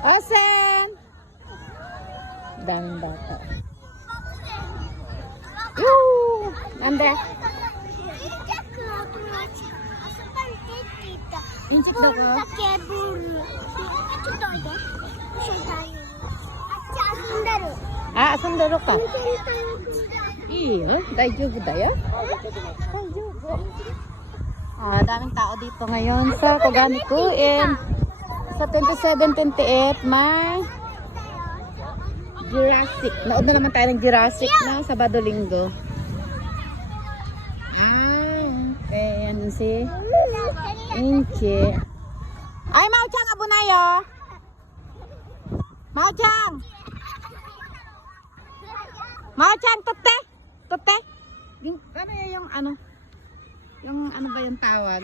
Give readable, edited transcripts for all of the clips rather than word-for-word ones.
Osen! Daming bata. Yoo! Nanda? Inchik daw ko? Ah, sundaro ka? Iyo, daijoubu da yo. Daijoubu. Ah, daming tao dito ngayon sa Koganikuin. Sa 27-28 may Jurassic. Naod na naman tayo ng Jurassic na Sabado-Linggo. Ah, okay. Yan si Inche. Ay, Mauchang, abunayo. Mauchang. Mauchang, tute. Tute. Ano yung ano? Yung ano ba yung tawag?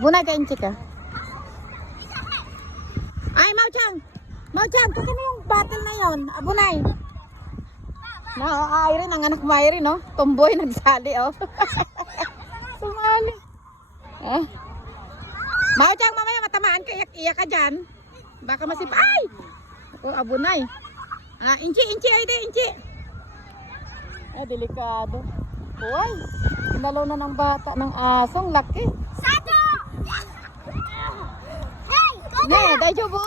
Abunay ka, Inche ka. Ay, Mauchang! Mauchang, kasi na yung battle na yon. Abunay. Irene, ang anak mo Irene, no? Tomboy, nagsali, oh. Sumali. Ah. Mauchang, mamaya matamaan ka, iyak-iyak ka dyan. Baka masip... Ay! Ako, abunay. Ah, Inche, ay di, Inche. Ay, delikado. Uy, sinalo na ng bata ng asong, laki. Ne, daijoubu?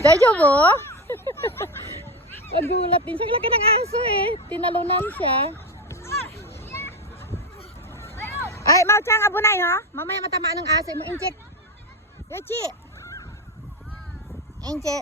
Daijoubu? Nagulat din siya. Laki ng aso eh. Tinalunan siya. Ay, Mauchang, abunay ha? Mamaya matamaan ng aso mo. Inche. Yochi. Inche.